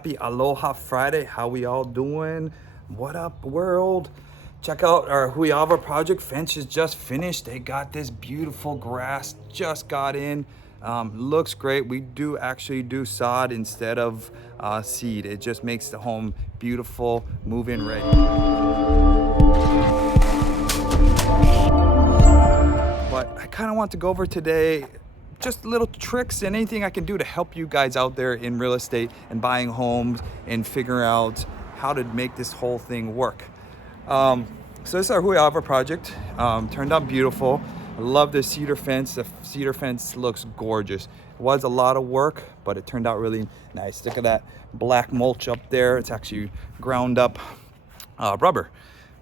Happy Aloha Friday. How we all doing? What up, world? Check out our Huiava project. Fence is just finished. They got this beautiful grass, just got in. Looks great. We do actually do sod instead of seed. It just makes the home beautiful, move-in ready. But I kind of want to go over today just little tricks and anything I can do to help you guys out there in real estate and buying homes and figuring out how to make this whole thing work. So this is our Huiava project. Turned out beautiful. I love the cedar fence. The cedar fence looks gorgeous. It was a lot of work, but it turned out really nice. Look at that black mulch up there. It's actually ground up rubber.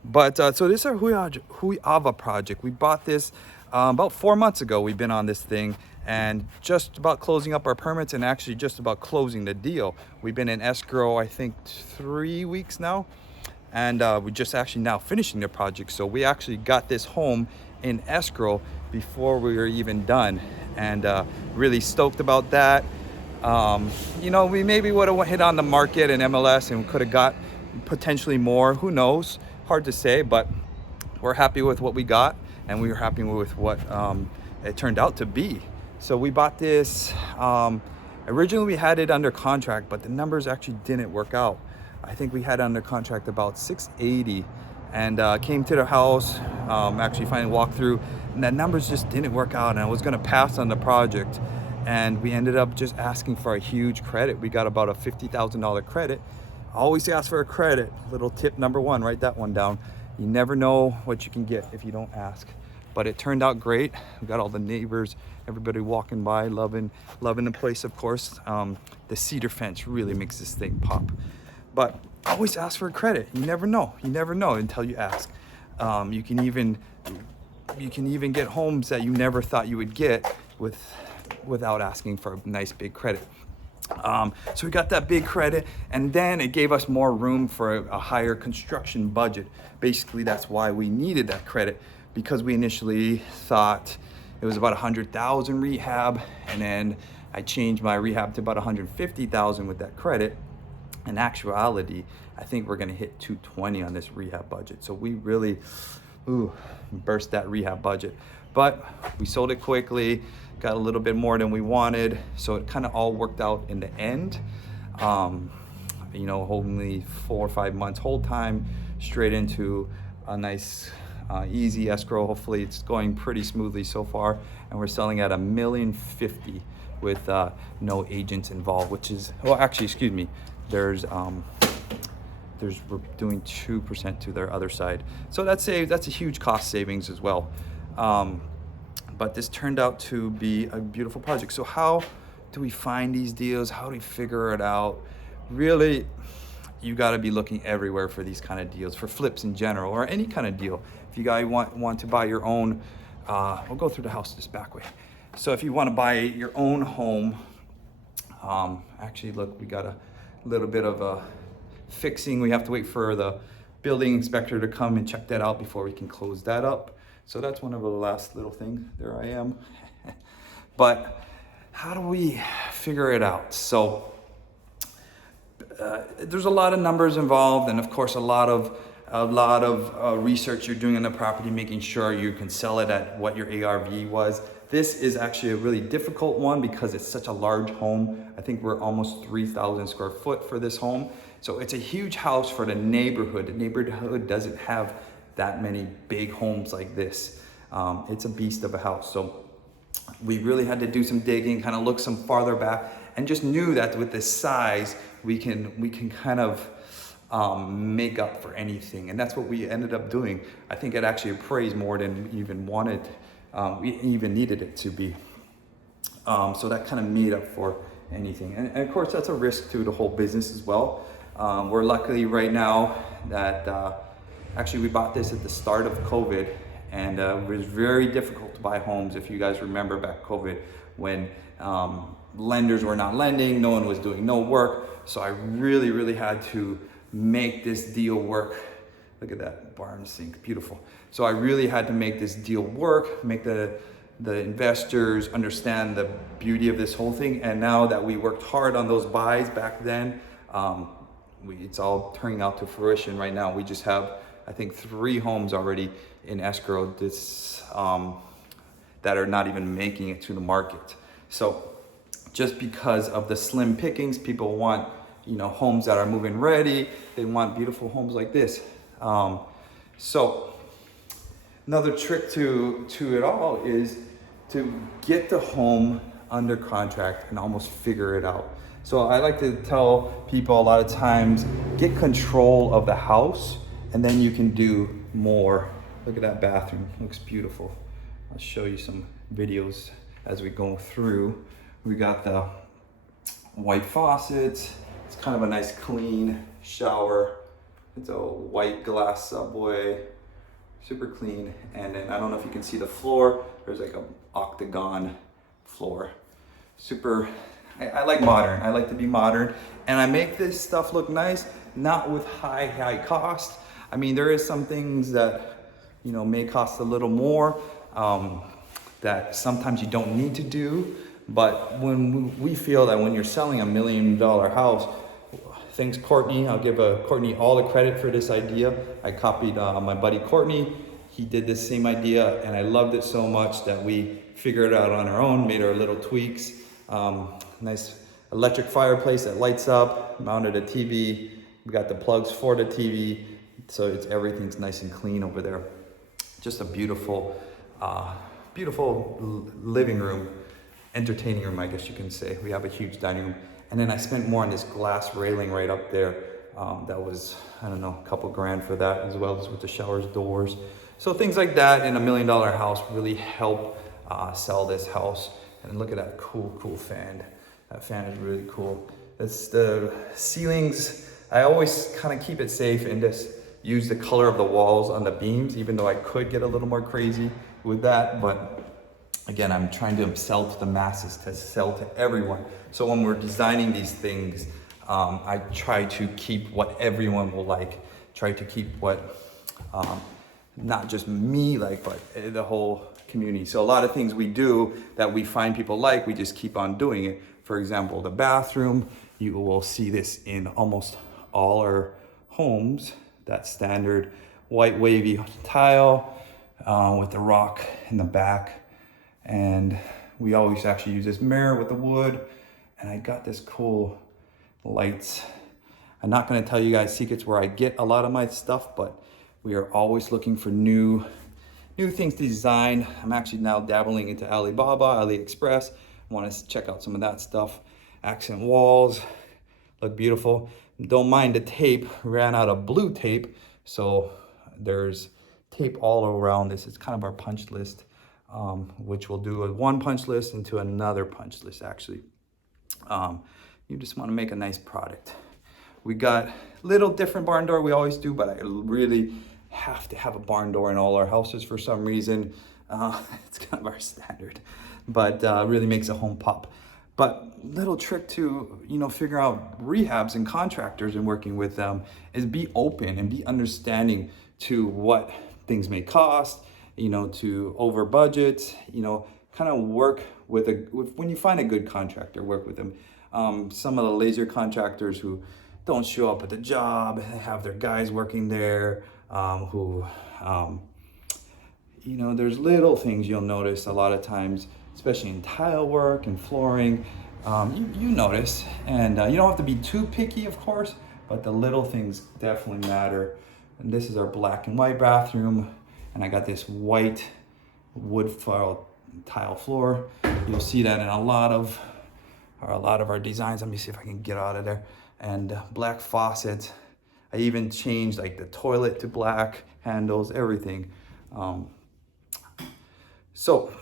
But so this is our Huiava project. We bought this about 4 months ago. We've been on this thing and just about closing up our permits and actually just about closing the deal. We've been in escrow, I think 3 weeks now. And we're just actually now finishing the project. So we actually got this home in escrow before we were even done, and really stoked about that. We maybe would have hit on the market and MLS and could have got potentially more. Who knows? Hard to say, but we're happy with what we got, and we were happy with what it turned out to be. So we bought this. Originally, we had it under contract, but the numbers actually didn't work out. I think we had under contract about $680, and came to the house, actually finally walked through, and the numbers just didn't work out, and I was gonna pass on the project, and we ended up just asking for a huge credit. We got about a $50,000 credit. Always ask for a credit. Little tip number one, write that one down. You never know what you can get if you don't ask. But it turned out great. We got all the neighbors, everybody walking by, loving the place, of course. The cedar fence really makes this thing pop. But always ask for a credit. You never know. You never know until you ask. You can even get homes that you never thought you would get without asking for a nice big credit. So we got that big credit, and then it gave us more room for a higher construction budget. Basically, that's why we needed that credit, because we initially thought it was about 100,000 rehab, and then I changed my rehab to about 150,000 with that credit. In actuality, I think we're gonna hit 220 on this rehab budget. So we really burst that rehab budget. But we sold it quickly, got a little bit more than we wanted. So it kind of all worked out in the end. Only 4 or 5 months hold time, straight into a nice, easy escrow. Hopefully it's going pretty smoothly so far. And we're selling at $1.05 million with no agents involved, which is, we're doing 2% to their other side. So that's a huge cost savings as well. But this turned out to be a beautiful project. So how do we find these deals? How do we figure it out? Really, you got to be looking everywhere for these kind of deals, for flips in general, or any kind of deal. If you guys want to buy your own, we'll go through the house this back way. So if you want to buy your own home, look, we got a little bit of a fixing. We have to wait for the building inspector to come and check that out before we can close that up. So that's one of the last little things. There I am. But how do we figure it out? So there's a lot of numbers involved, and of course a lot of research you're doing on the property, making sure you can sell it at what your ARV was. This is actually a really difficult one because it's such a large home. I think we're almost 3,000 square foot for this home. So it's a huge house for the neighborhood. The neighborhood doesn't have that many big homes like this. It's a beast of a house. So we really had to do some digging, kind of look some farther back, and just knew that with this size, we can kind of make up for anything. And that's what we ended up doing. I think it actually appraised more than we even wanted, we even needed it to be. So that kind of made up for anything. And of course, that's a risk to the whole business as well. We're luckily right now that actually we bought this at the start of COVID, and it was very difficult to buy homes. If you guys remember back COVID, when lenders were not lending, no one was doing no work. So I really had to make this deal work. Look at that barn sink, beautiful. So I really had to make this deal work, make the investors understand the beauty of this whole thing. And now that we worked hard on those buys back then, It's all turning out to fruition right now. We just have, I think, 3 homes already in escrow that are not even making it to the market. So just because of the slim pickings, people want, homes that are move-in ready. They want beautiful homes like this. So another trick to it all is to get the home under contract and almost figure it out. So I like to tell people a lot of times, get control of the house and then you can do more. Look at that bathroom, looks beautiful. I'll show you some videos as we go through. We got the white faucets. It's kind of a nice clean shower. It's a white glass subway, super clean. And then I don't know if you can see the floor. There's like an octagon floor. Super, I like modern. I like to be modern. And I make this stuff look nice, not with high cost. I mean, there is some things that, may cost a little more, that sometimes you don't need to do. But when we feel that when you're selling $1 million house, thanks Courtney, I'll give Courtney all the credit for this idea. I copied my buddy Courtney. He did this same idea and I loved it so much that we figured it out on our own, made our little tweaks. Nice electric fireplace that lights up, mounted a TV. We got the plugs for the TV. So everything's nice and clean over there. Just a beautiful living room, entertaining room, I guess you can say. We have a huge dining room. And then I spent more on this glass railing right up there. That was, I don't know, a couple grand for that, as well as with the showers, doors. So things like that in $1 million house really help sell this house. And look at that cool fan. That fan is really cool. It's the ceilings. I always kind of keep it safe and just use the color of the walls on the beams, even though I could get a little more crazy with that. But again, I'm trying to sell to the masses, to sell to everyone. So when we're designing these things, I try to keep what everyone will like. Try to keep what, not just me like, but the whole community. So a lot of things we do that we find people like, we just keep on doing it. For example, the bathroom, you will see this in almost all our homes, that standard white wavy tile with the rock in the back. And we always actually use this mirror with the wood. And I got this cool lights. I'm not gonna tell you guys secrets where I get a lot of my stuff, but we are always looking for new things to design. I'm actually now dabbling into Alibaba, AliExpress. I wanna check out some of that stuff. Accent walls, look beautiful. Don't mind the tape, ran out of blue tape. So there's tape all around this. It's kind of our punch list. Which we'll do one punch list into another punch list actually. You just want to make a nice product. We got little different barn door, we always do, but I really have to have a barn door in all our houses for some reason. It's kind of our standard, but really makes a home pop. But little trick to, figure out rehabs and contractors and working with them is be open and be understanding to what things may cost, to over budget, kind of work with when you find a good contractor, work with them. Some of the lazier contractors who don't show up at the job, have their guys working there, there's little things you'll notice a lot of times, especially in tile work and flooring, you notice, and you don't have to be too picky, of course, but the little things definitely matter. And this is our black and white bathroom. And I got this white wood tile floor. You'll see that in a lot of our designs. Let me see if I can get out of there. And black faucets. I even changed like the toilet to black, handles, everything. So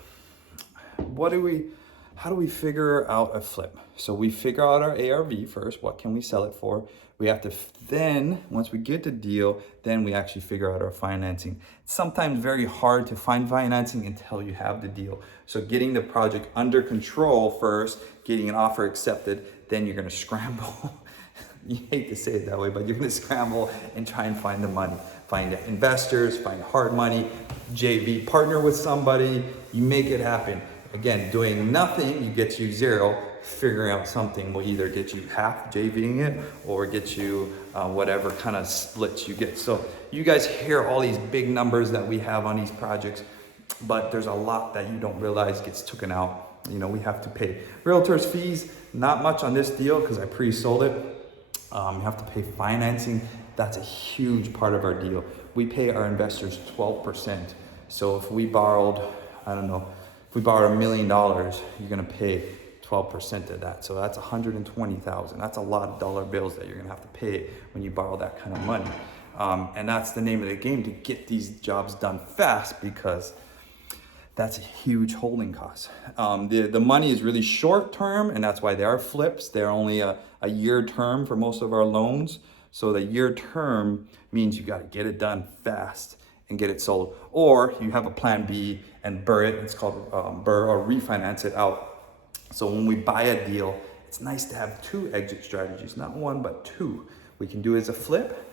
how do we figure out a flip? So we figure out our ARV first. What can we sell it for? We have to then, once we get the deal, then we actually figure out our financing. It's sometimes very hard to find financing until you have the deal. So getting the project under control first, getting an offer accepted, then you're gonna scramble. You hate to say it that way, but you're gonna scramble and try and find the money. Find investors, find hard money, JV, partner with somebody, you make it happen. Again, doing nothing, you get you zero. figuring out something will either get you half JVing it or get you whatever kind of splits you get. So you guys hear all these big numbers that we have on these projects, but there's a lot that you don't realize gets taken out. You know, we have to pay realtors fees, not much on this deal because I pre-sold it. You have to pay financing. That's a huge part of our deal. We pay our investors 12%. So if we borrowed, I don't know, if we borrowed $1 million, you're gonna pay 12% of that. So that's 120,000. That's a lot of dollar bills that you're gonna have to pay when you borrow that kind of money. And that's the name of the game, to get these jobs done fast, because that's a huge holding cost. The money is really short term, and that's why they are flips. They're only a year term for most of our loans. So the year term means you got to get it done fast and get it sold. Or you have a plan B and BRRRR it. It's called BRRRR, or refinance it out. So when we buy a deal, it's nice to have two exit strategies, not one, but two. We can do it as a flip,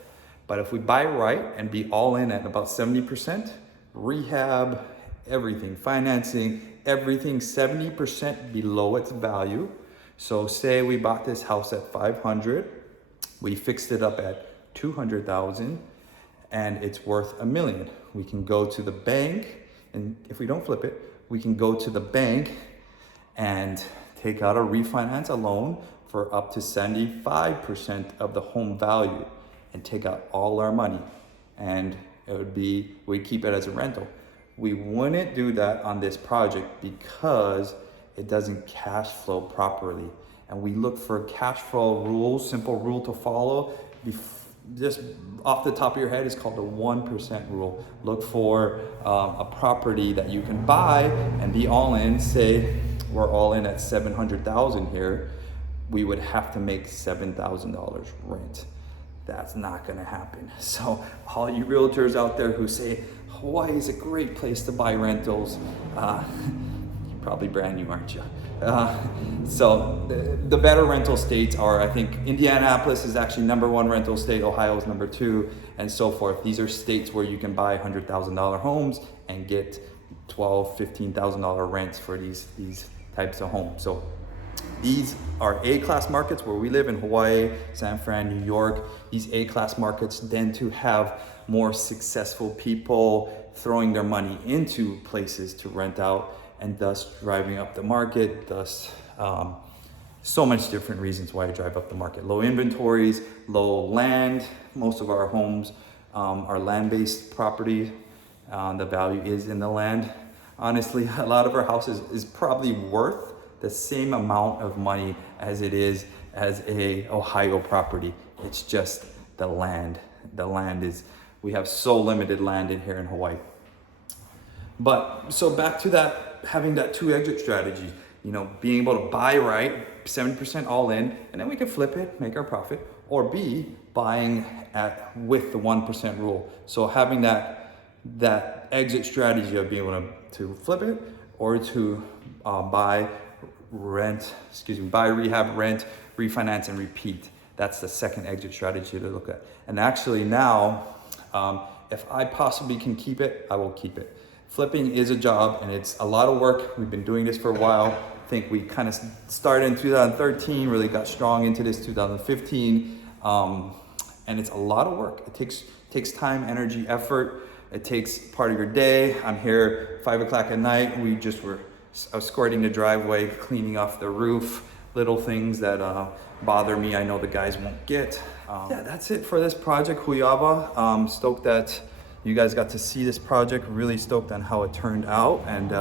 but if we buy right and be all in at about 70%, rehab, everything, financing, everything 70% below its value. So say we bought this house at 500, we fixed it up at 200,000, and it's worth $1 million. We can go to the bank, and if we don't flip it, we can go to the bank and take out a refinance, a loan for up to 75% of the home value, and take out all our money. And it would be, we'd keep it as a rental. We wouldn't do that on this project because it doesn't cash flow properly. And we look for cash flow rules, simple rule to follow. Just off the top of your head, it's called the 1% rule. Look for a property that you can buy and be all in. Say we're all in at 700,000 here. We would have to make $7,000 rent. That's not gonna happen. So all you realtors out there who say, Hawaii is a great place to buy rentals, you're probably brand new, aren't you? So the better rental states are, I think Indianapolis is actually #1 rental state, Ohio is #2, and so forth. These are states where you can buy $100,000 homes and get $12,000, $15,000 rents for these types of homes. So these are A-class markets where we live in Hawaii, San Fran, New York. These A-class markets tend to have more successful people throwing their money into places to rent out, and thus driving up the market. Thus, so much different reasons why you drive up the market. Low inventories, low land. Most of our homes are land-based property. The value is in the land. Honestly, a lot of our houses is probably worth the same amount of money as it is as a Ohio property. It's just the land. The land is, we have so limited land in here in Hawaii. But so back to that, having that two exit strategy, you know, being able to buy right, 70% all in, and then we can flip it, make our profit, or B, buying with the 1% rule. So having that exit strategy of being able to flip it, or to buy, rehab, rent, refinance, and repeat. That's the second exit strategy to look at. And actually now, if I possibly can keep it, I will keep it. Flipping is a job and it's a lot of work. We've been doing this for a while. I think we kind of started in 2013, really got strong into this 2015. And it's a lot of work. It takes time, energy, effort. It takes part of your day. I'm here 5 o'clock at night. We just were escorting the driveway, cleaning off the roof, little things that bother me. I know the guys won't get. Yeah, that's it for this project, Huiaba. Stoked that you guys got to see this project. Really stoked on how it turned out, and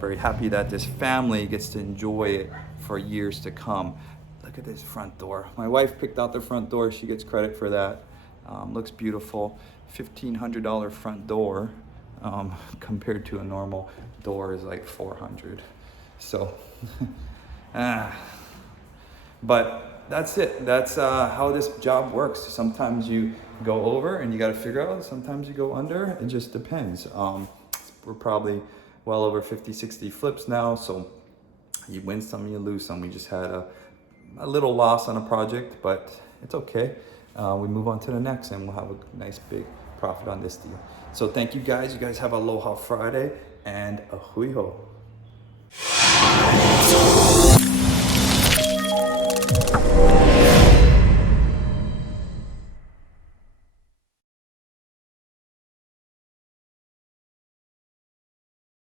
very happy that this family gets to enjoy it for years to come. Look at this front door. My wife picked out the front door. She gets credit for that. Looks beautiful. $1,500 front door compared to a normal door is like $400. So, but that's it. That's how this job works. Sometimes you go over and you got to figure out. Sometimes you go under. It just depends. We're probably well over 50, 60 flips now. So you win some, you lose some. We just had a little loss on a project, but it's okay. We move on to the next and we'll have a nice big profit on this deal. So thank you guys. You guys have Aloha Friday and a hui ho.